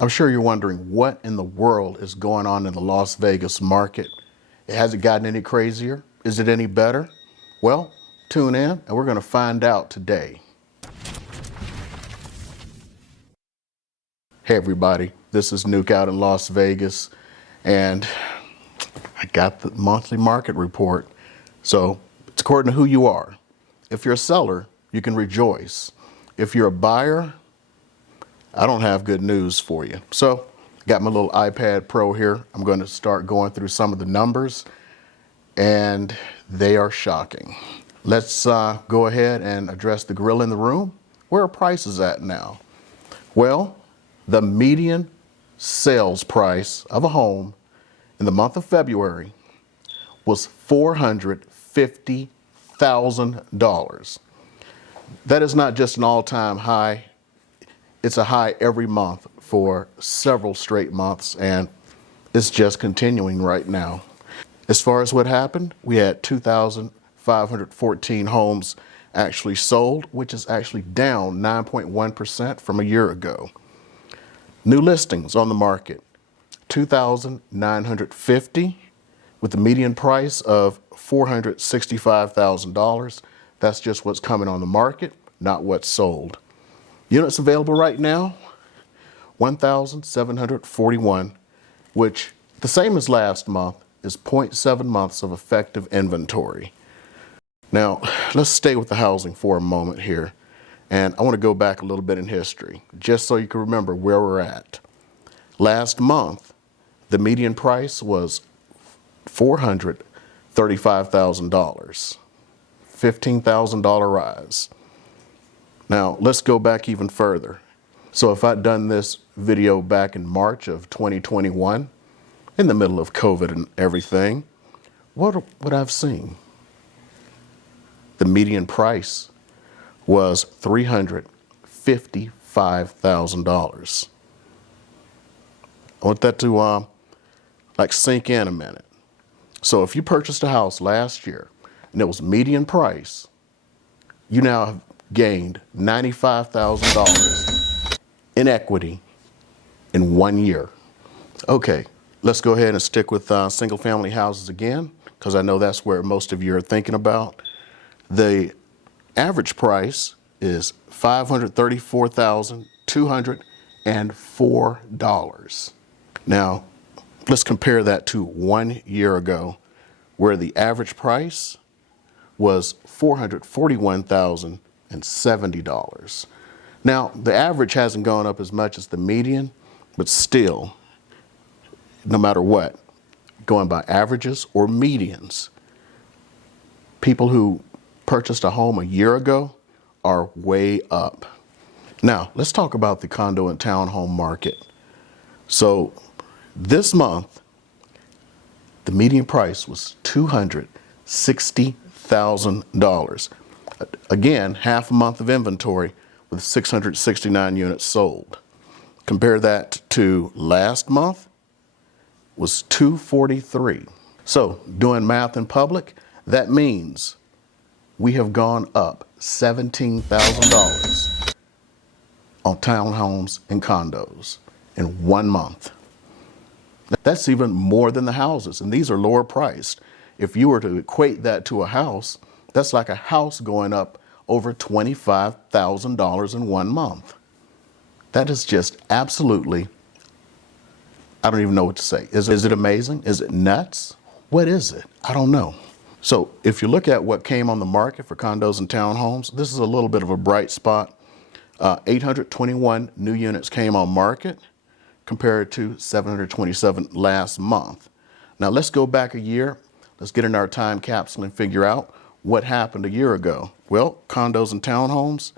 I'm sure you're wondering what in the world is going on in the Las Vegas market. Has it gotten any crazier? Is it any better? Well, tune in and we're going to find out today. Hey everybody, this is Nuke out in Las Vegas, and I got the monthly market report. So it's according to who you are. If you're a seller, you can rejoice. If you're a buyer, I don't have good news for you. So I got my little iPad Pro here. I'm going to start going through some of the numbers, and they are shocking. Let's go ahead and address the gorilla in the room. Where are prices at now? Well, the median sales price of a home in the month of February was $450,000. That is not just an all-time high. It's a high every month for several straight months, and it's just continuing right now. As far as what happened, we had 2,514 homes actually sold, which is actually down 9.1% from a year ago. New listings on the market, 2,950 with the median price of $465,000. That's just what's coming on the market, not what's sold. Units available right now, 1,741, which the same as last month is 0.7 months of effective inventory. Now, let's stay with the housing for a moment here. And I want to go back a little bit in history, just so you can remember where we're at. Last month, the median price was $435,000, $15,000 rise. Now, let's go back even further. So if I'd done this video back in March of 2021, in the middle of COVID and everything, what would I have seen? The median price was $355,000. I want that to sink in a minute. So if you purchased a house last year and it was median price, you now have gained $95,000 in equity in 1 year. Okay, let's go ahead and stick with single family houses again, because I know that's where most of you are thinking about. The average price is $534,204. Now, let's compare that to 1 year ago, where the average price was $441,070. Now, the average hasn't gone up as much as the median, but still, no matter what, going by averages or medians, people who purchased a home a year ago are way up. Now, let's talk about the condo and townhome market. So this month, the median price was $260,000. Again, half a month of inventory with 669 units sold. Compare that to last month, was $243. So doing math in public, that means we have gone up $17,000 on townhomes and condos in 1 month. That's even more than the houses, and these are lower priced. If you were to equate that to a house, that's like a house going up over $25,000 in 1 month. That is just absolutely, I don't even know what to say. Is it amazing? Is it nuts? What is it? I don't know. So if you look at what came on the market for condos and townhomes, this is a little bit of a bright spot. 821 new units came on market compared to 727 last month. Now let's go back a year. Let's get in our time capsule and figure out what happened a year ago. Well, condos and townhomes,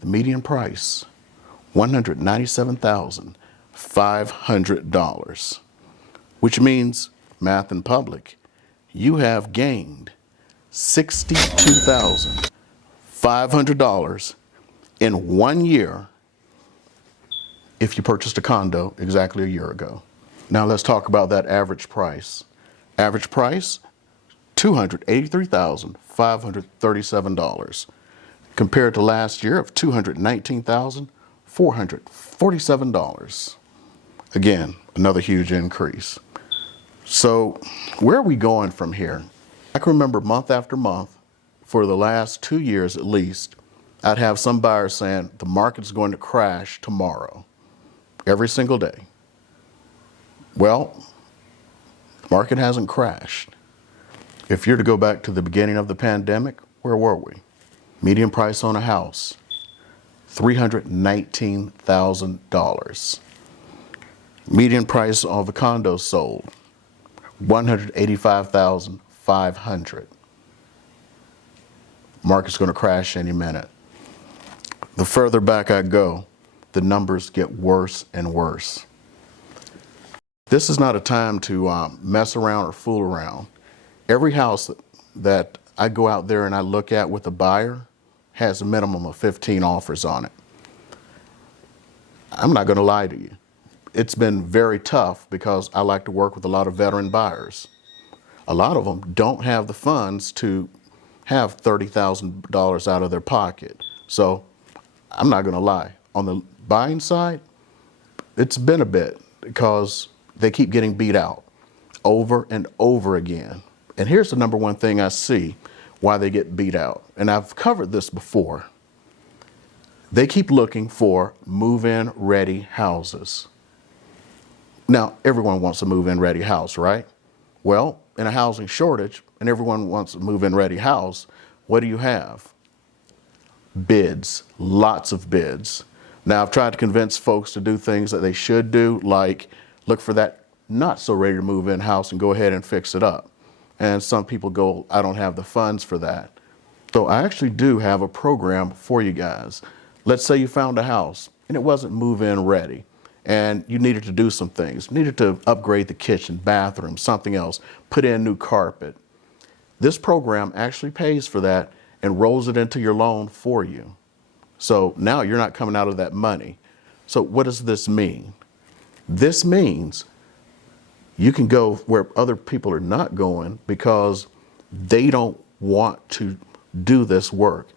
the median price, $197,500, which means, math in public, you have gained $62,500 in 1 year if you purchased a condo exactly a year ago. Now let's talk about that average price. Average price, $283,537 compared to last year of $219,447. Again, another huge increase. So where are we going from here? I can remember month after month, for the last 2 years at least, I'd have some buyers saying the market's going to crash tomorrow, every single day. Well, the market hasn't crashed. If you're to go back to the beginning of the pandemic, where were we? Median price on a house, $319,000. Median price of a condo sold, $185,500. Market's going to crash any minute. The further back I go, the numbers get worse and worse. This is not a time to mess around or fool around. Every house that I go out there and I look at with a buyer has a minimum of 15 offers on it. I'm not going to lie to you. It's been very tough because I like to work with a lot of veteran buyers. A lot of them don't have the funds to have $30,000 out of their pocket. So I'm not going to lie. On the buying side, it's been a bit because they keep getting beat out over and over again. And here's the number one thing I see why they get beat out. And I've covered this before. They keep looking for move-in ready houses. Now, everyone wants a move-in ready house, right? Well, in a housing shortage, and everyone wants a move-in ready house, what do you have? Bids, lots of bids. Now, I've tried to convince folks to do things that they should do, like look for that not so ready to move in house and go ahead and fix it up. And some people go, I don't have the funds for that. So I actually do have a program for you guys. Let's say you found a house and it wasn't move-in ready and you needed to do some things, needed to upgrade the kitchen, bathroom, something else, put in new carpet. This program actually pays for that and rolls it into your loan for you. So now you're not coming out of that money. So what does this mean? This means you can go where other people are not going because they don't want to do this work.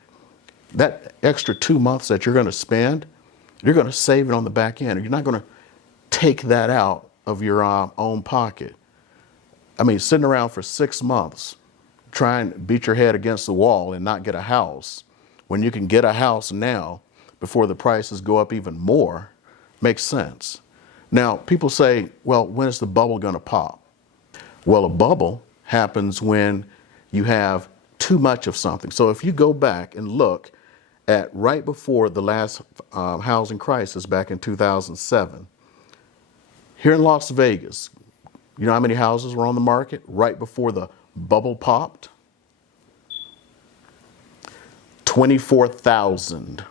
That extra 2 months that you're going to spend, you're going to save it on the back end. You're not going to take that out of your own pocket. I mean, sitting around for 6 months, trying to beat your head against the wall and not get a house, when you can get a house now before the prices go up even more, makes sense. Now, people say, well, when is the bubble going to pop? Well, a bubble happens when you have too much of something. So if you go back and look at right before the last housing crisis back in 2007, here in Las Vegas, you know how many houses were on the market right before the bubble popped? 24,000.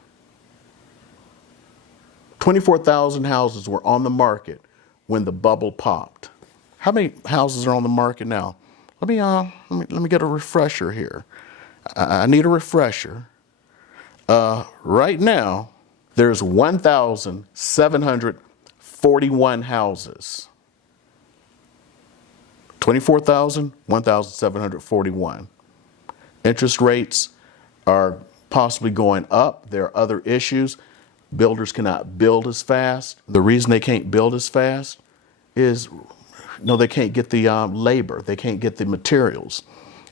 24,000 houses were on the market when the bubble popped. How many houses are on the market now? Let me get a refresher here. I need a refresher. Right now, there's 1,741 houses. 24,000, 1,741. Interest rates are possibly going up. There are other issues. Builders cannot build as fast. The reason they can't build as fast is, they can't get the labor. They can't get the materials.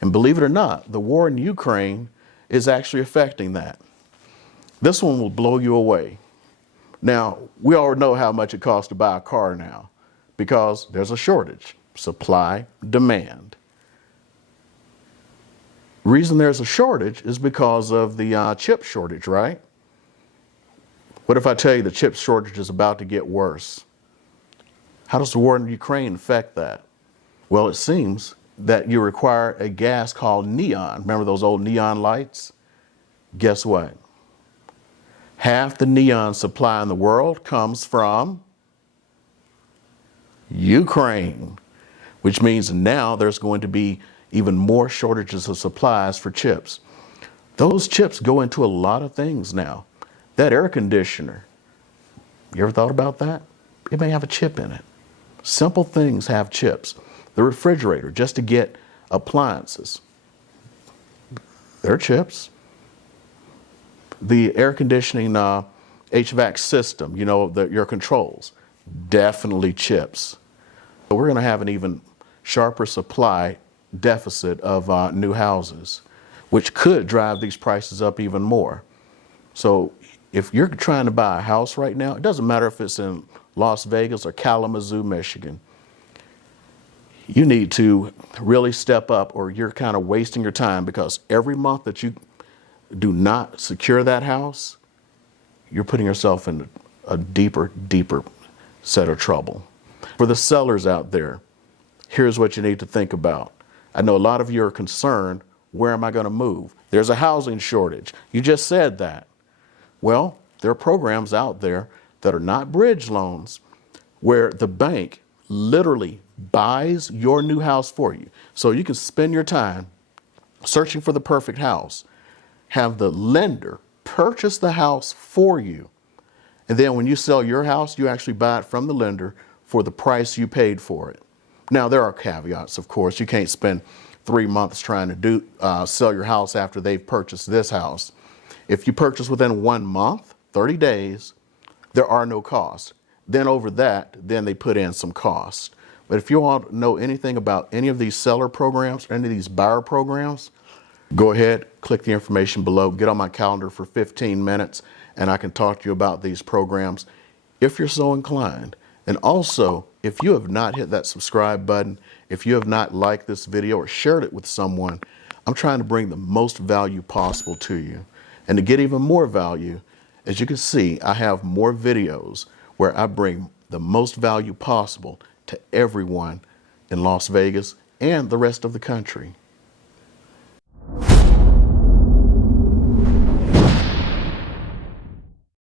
And believe it or not, the war in Ukraine is actually affecting that. This one will blow you away. Now, we already know how much it costs to buy a car now because there's a shortage. Supply, demand. Reason there's a shortage is because of the chip shortage, right? What if I tell you the chip shortage is about to get worse? How does the war in Ukraine affect that? Well, it seems that you require a gas called neon. Remember those old neon lights? Guess what? Half the neon supply in the world comes from Ukraine, which means now there's going to be even more shortages of supplies for chips. Those chips go into a lot of things now. That air conditioner, you ever thought about that? It may have a chip in it. Simple things have chips. The refrigerator, just to get appliances, they're chips. The air conditioning HVAC system, your controls, definitely chips. So we're going to have an even sharper supply deficit of new houses, which could drive these prices up even more. So if you're trying to buy a house right now, it doesn't matter if it's in Las Vegas or Kalamazoo, Michigan, you need to really step up or you're kind of wasting your time, because every month that you do not secure that house, you're putting yourself in a deeper set of trouble. For the sellers out there, here's what you need to think about. I know a lot of you are concerned, where am I going to move? There's a housing shortage. You just said that. Well, there are programs out there that are not bridge loans where the bank literally buys your new house for you. So you can spend your time searching for the perfect house, have the lender purchase the house for you, and then when you sell your house, you actually buy it from the lender for the price you paid for it. Now, there are caveats, of course. You can't spend 3 months trying to sell your house after they've purchased this house. If you purchase within 1 month, 30 days, there are no costs. Then over that, then they put in some costs. But if you want to know anything about any of these seller programs or any of these buyer programs, go ahead, click the information below, get on my calendar for 15 minutes, and I can talk to you about these programs if you're so inclined. And also, if you have not hit that subscribe button, if you have not liked this video or shared it with someone, I'm trying to bring the most value possible to you. And to get even more value, as you can see, I have more videos where I bring the most value possible to everyone in Las Vegas and the rest of the country.